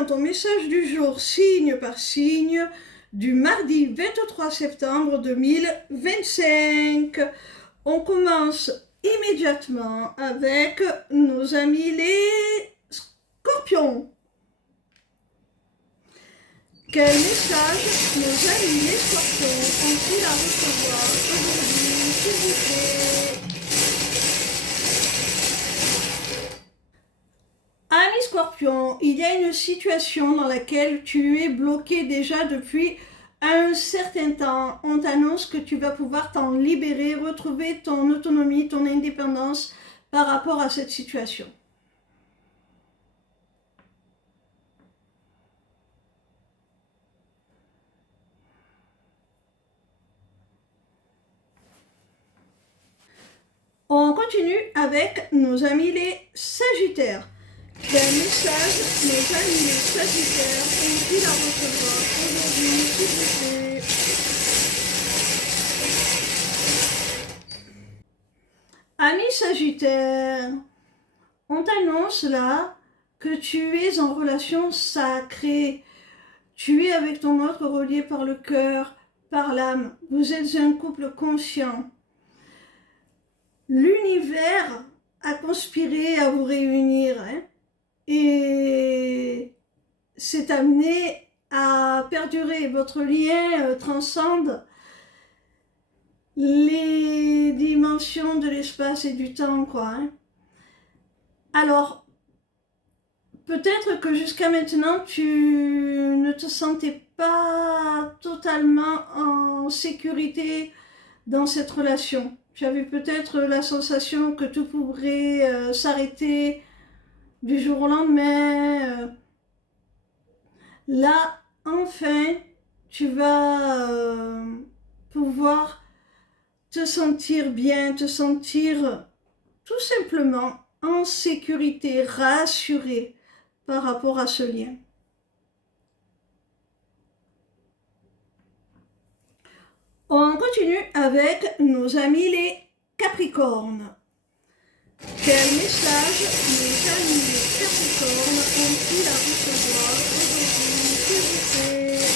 dans ton message du jour, signe par signe, du mardi 23 septembre 2025. On commence immédiatement avec nos amis les scorpions. Quel message nos amis les scorpions ont-ils à recevoir aujourd'hui, s'il vous plaît? Ami Scorpion, il y a une situation dans laquelle tu es bloqué déjà depuis un certain temps. On t'annonce que tu vas pouvoir t'en libérer, retrouver ton autonomie, ton indépendance par rapport à cette situation. On continue avec nos amis les Sagittaires. Quel message nos amis les Sagittaires ont-ils à recevoir aujourd'hui, s'il vous plaît? Amis Sagittaires, on t'annonce là que tu es en relation sacrée. Tu es avec ton autre relié par le cœur, par l'âme. Vous êtes un couple conscient. L'univers a conspiré à vous réunir, hein? Et c'est amené à perdurer. Votre lien transcende les dimensions de l'espace et du temps, quoi, hein. Alors, peut-être que jusqu'à maintenant, tu ne te sentais pas totalement en sécurité dans cette relation. Tu avais peut-être la sensation que tout pourrait s'arrêter du jour au lendemain. Là, enfin, tu vas pouvoir te sentir bien, te sentir tout simplement en sécurité, rassuré par rapport à ce lien. On continue avec nos amis les Capricornes. Quel message nos amis les Capricornes ont-ils à recevoir aujourd'hui, s'il vous plaît?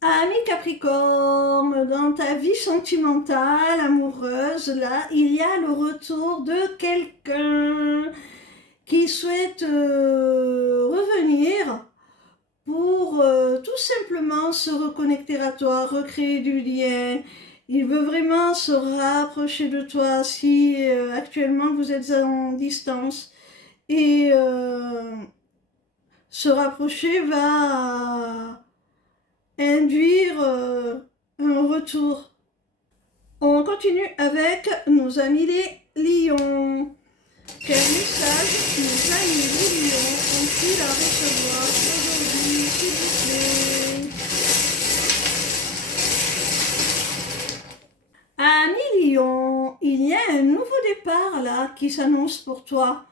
Amis Capricorne, dans ta vie sentimentale, amoureuse, là, il y a le retour de quelqu'un qui souhaite revenir pour tout simplement se reconnecter à toi, recréer du lien. Il veut vraiment se rapprocher de toi si actuellement vous êtes en distance. Et se rapprocher va induire un retour. On continue avec nos amis les lions. Quel message nos amis les lions ont-ils à recevoir aujourd'hui, s'il vous plaît? Amis lions, il y a un nouveau départ là qui s'annonce pour toi.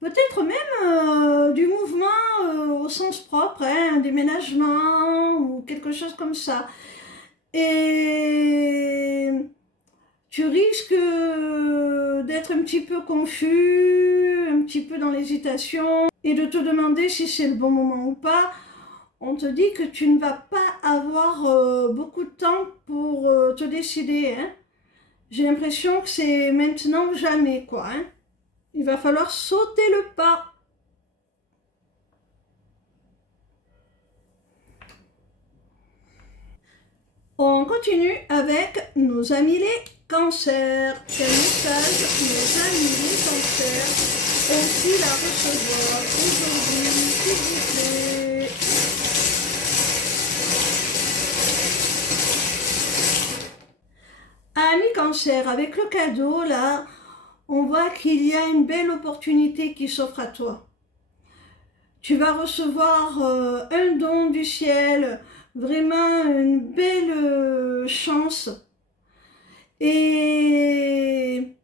Peut-être même du mouvement au sens propre, hein, un déménagement ou quelque chose comme ça. Et tu risques d'être un petit peu confus, un petit peu dans l'hésitation et de te demander si c'est le bon moment ou pas. On te dit que tu ne vas pas avoir beaucoup de temps pour te décider, hein. J'ai l'impression que c'est maintenant ou jamais, quoi, hein. Il va falloir sauter le pas. On continue avec nos amis les cancers. Quel message nos amis les cancers ont-ils à recevoir aujourd'hui, s'il vous plaît? Amis cancer, avec le cadeau là, on voit qu'il y a une belle opportunité qui s'offre à toi. Tu vas recevoir un don du ciel, vraiment une belle chance. Et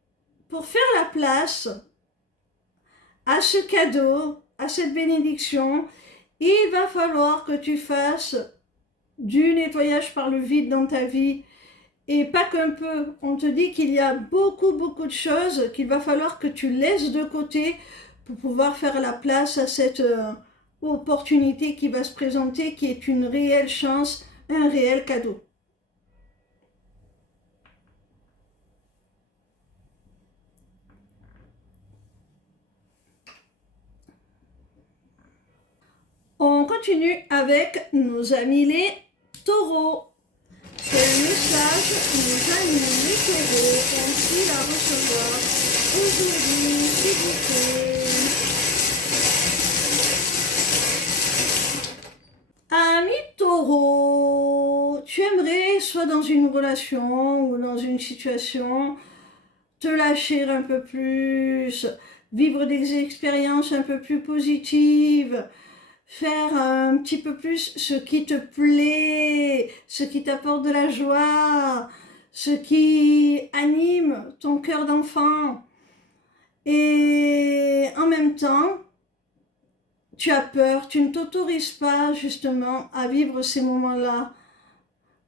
pour faire la place à ce cadeau, à cette bénédiction, il va falloir que tu fasses du nettoyage par le vide dans ta vie. Et pas qu'un peu, on te dit qu'il y a beaucoup de choses qu'il va falloir que tu laisses de côté pour pouvoir faire la place à cette opportunité qui va se présenter, qui est une réelle chance, un réel cadeau. On continue avec nos amis les taureaux. Quel message nos amis les taureaux ont-ils à recevoir aujourd'hui, s'il vous plaît? Ami taureau, tu aimerais, soit dans une relation ou dans une situation, te lâcher un peu plus, vivre des expériences un peu plus positives, faire un petit peu plus ce qui te plaît, ce qui t'apporte de la joie, ce qui anime ton cœur d'enfant. Et en même temps, tu as peur, tu ne t'autorises pas justement à vivre ces moments-là,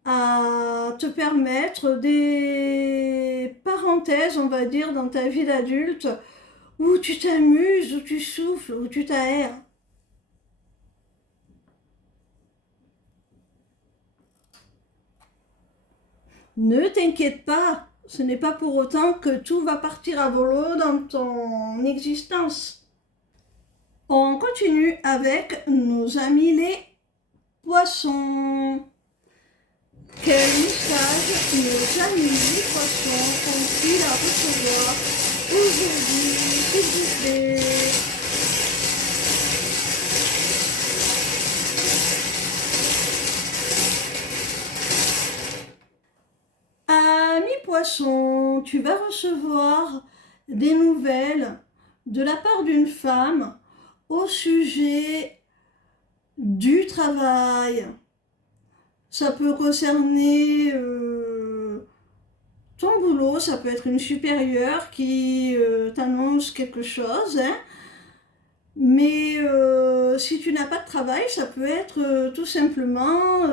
à te permettre des parenthèses, on va dire, dans ta vie d'adulte, où tu t'amuses, où tu souffles, où tu t'aères. Ne t'inquiète pas, ce n'est pas pour autant que tout va partir à volo dans ton existence. On continue avec nos amis les poissons. Quel message nos amis les poissons ont-ils à recevoir aujourd'hui, s'il vous plaît? Ami poisson, tu vas recevoir des nouvelles de la part d'une femme au sujet du travail. Ça peut concerner ton boulot, ça peut être une supérieure qui t'annonce quelque chose, hein. Mais si tu n'as pas de travail, ça peut être tout simplement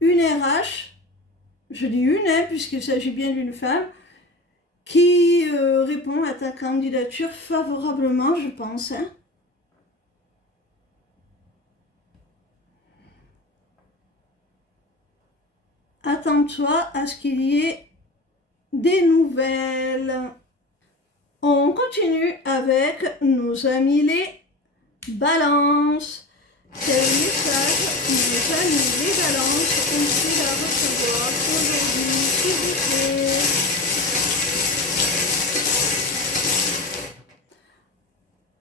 une RH, je dis une, hein, puisqu'il s'agit bien d'une femme, qui répond à ta candidature favorablement, je pense, hein. Attends-toi à ce qu'il y ait des nouvelles. On continue avec nos amis les balances. Quel message nos amis les balances ont-ils à recevoir aujourd'hui, s'il vous plaît?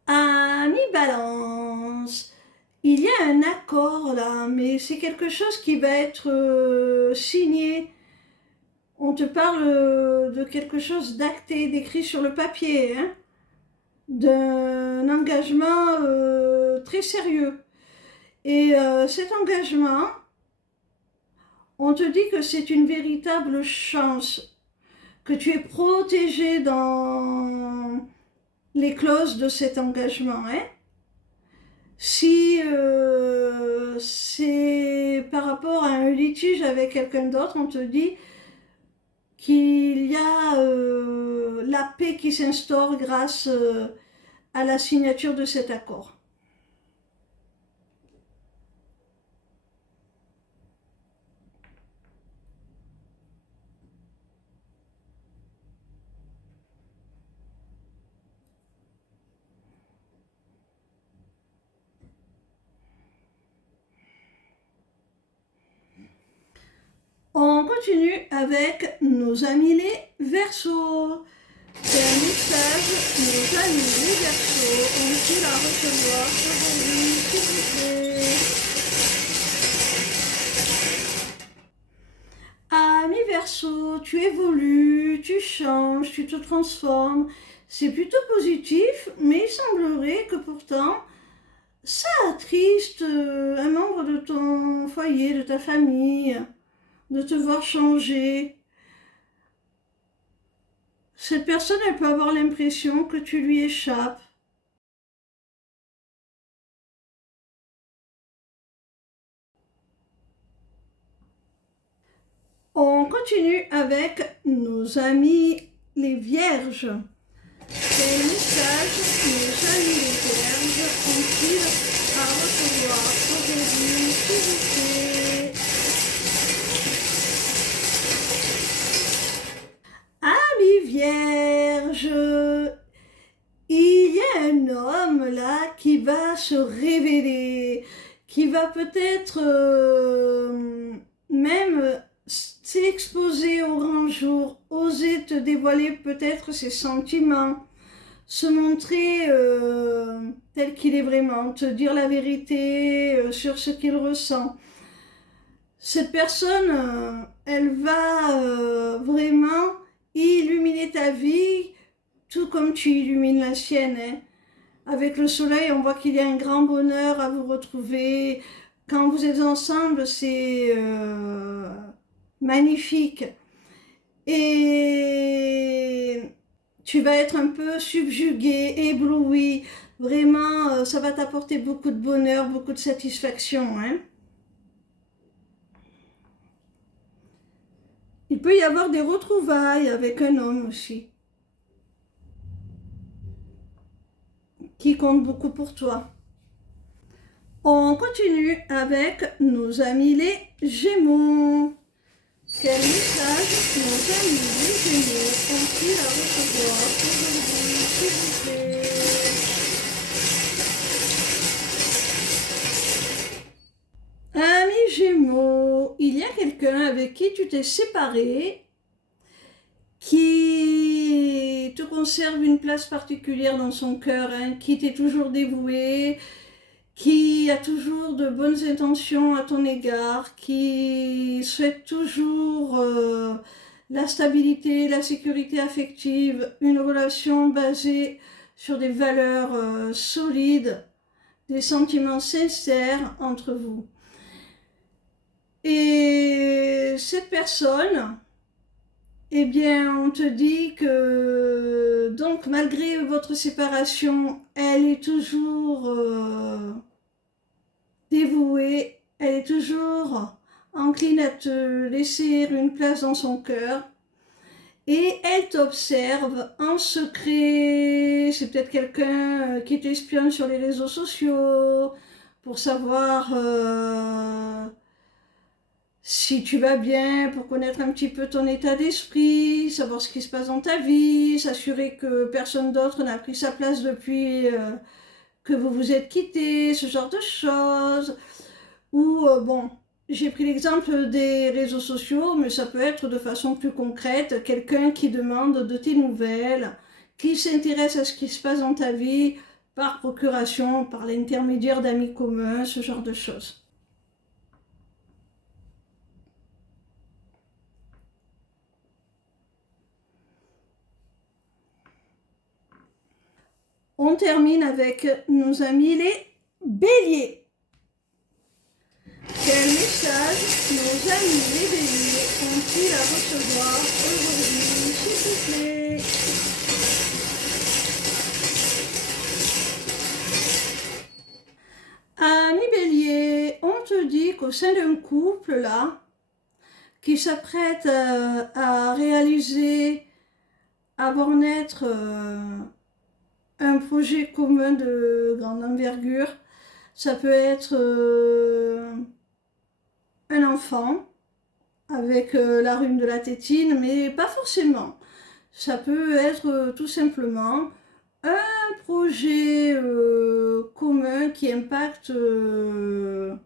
Ami balance, il y a un accord là, mais c'est quelque chose qui va être signé. On te parle de quelque chose d'acté, d'écrit sur le papier, hein, d'un engagement très sérieux. Et cet engagement, on te dit que c'est une véritable chance, que tu es protégé dans les clauses de cet engagement, hein. Si c'est par rapport à un litige avec quelqu'un d'autre, on te dit qu'il y a la paix qui s'instaure grâce à la signature de cet accord. On continue avec nos amis les Verseaux. C'est un message, nos amis les Verseaux ont-ils à recevoir aujourd'hui, s'il vous plaît? Ami Verseau, tu évolues, tu changes, tu te transformes. C'est plutôt positif, mais il semblerait que pourtant ça attriste un membre de ton foyer, de ta famille, de te voir changer. Cette personne, elle peut avoir l'impression que tu lui échappes. On continue avec nos amis les vierges. Quel message nos amis les vierges ont-ils à recevoir aujourd'hui, s'il vous plaît? Amis vierges, il y a un homme là qui va se révéler, qui va peut-être même s'exposer au grand jour, oser te dévoiler peut-être ses sentiments, se montrer tel qu'il est vraiment, te dire la vérité sur ce qu'il ressent. Cette personne, elle va vraiment illuminer ta vie, tout comme tu illumines la sienne, hein. Avec le soleil, on voit qu'il y a un grand bonheur à vous retrouver. Quand vous êtes ensemble, c'est magnifique. Et tu vas être un peu subjugué, ébloui. Vraiment, ça va t'apporter beaucoup de bonheur, beaucoup de satisfaction, hein. Il peut y avoir des retrouvailles avec un homme aussi, qui compte beaucoup pour toi. On continue avec nos amis les Gémeaux. Quel message nos amis les Gémeaux ont-ils à recevoir aujourd'hui, s'il vous plaît? Amis Gémeaux, il y a quelqu'un avec qui tu t'es séparé, qui te conserve une place particulière dans son cœur, hein, qui t'est toujours dévoué, qui a toujours de bonnes intentions à ton égard, qui souhaite toujours la stabilité, la sécurité affective, une relation basée sur des valeurs solides, des sentiments sincères entre vous. Et cette personne, eh bien, on te dit que, donc, malgré votre séparation, elle est toujours dévouée, elle est toujours encline à te laisser une place dans son cœur. Et elle t'observe en secret. C'est peut-être quelqu'un qui t'espionne sur les réseaux sociaux pour savoir si tu vas bien, pour connaître un petit peu ton état d'esprit, savoir ce qui se passe dans ta vie, s'assurer que personne d'autre n'a pris sa place depuis que vous vous êtes quittés, ce genre de choses. Ou bon, j'ai pris l'exemple des réseaux sociaux, mais ça peut être de façon plus concrète, quelqu'un qui demande de tes nouvelles, qui s'intéresse à ce qui se passe dans ta vie par procuration, par l'intermédiaire d'amis communs, ce genre de choses. On termine avec nos amis les béliers. Quel message nos amis les béliers ont-ils à recevoir aujourd'hui, s'il vous plaît? Amis béliers, on te dit qu'au sein d'un couple là, qui s'apprête à réaliser, à voir naître un projet commun de grande envergure, ça peut être un enfant avec la rhume de la tétine, mais pas forcément. Ça peut être tout simplement un projet commun qui impacte de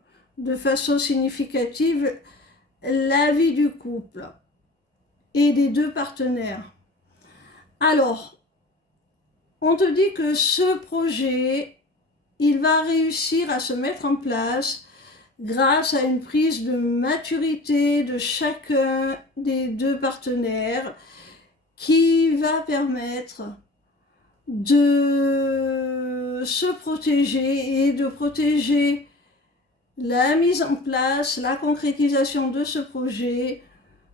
façon significative la vie du couple et des deux partenaires. Alors, on te dit que ce projet, il va réussir à se mettre en place grâce à une prise de maturité de chacun des deux partenaires qui va permettre de se protéger et de protéger la mise en place, la concrétisation de ce projet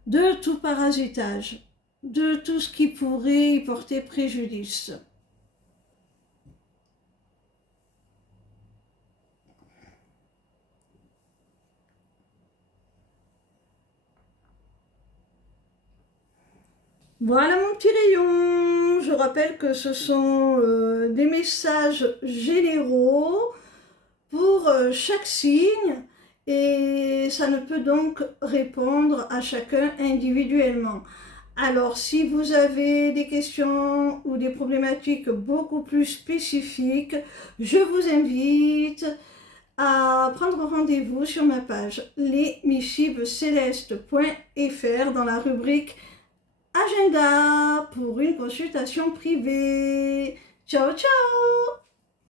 de tout parasitage, de tout ce qui pourrait y porter préjudice. Voilà mon petit rayon. Je rappelle que ce sont des messages généraux pour chaque signe et ça ne peut donc répondre à chacun individuellement. Alors, si vous avez des questions ou des problématiques beaucoup plus spécifiques, je vous invite à prendre rendez-vous sur ma page lesmissivescélestes.fr dans la rubrique Agenda pour une consultation privée. Ciao, ciao!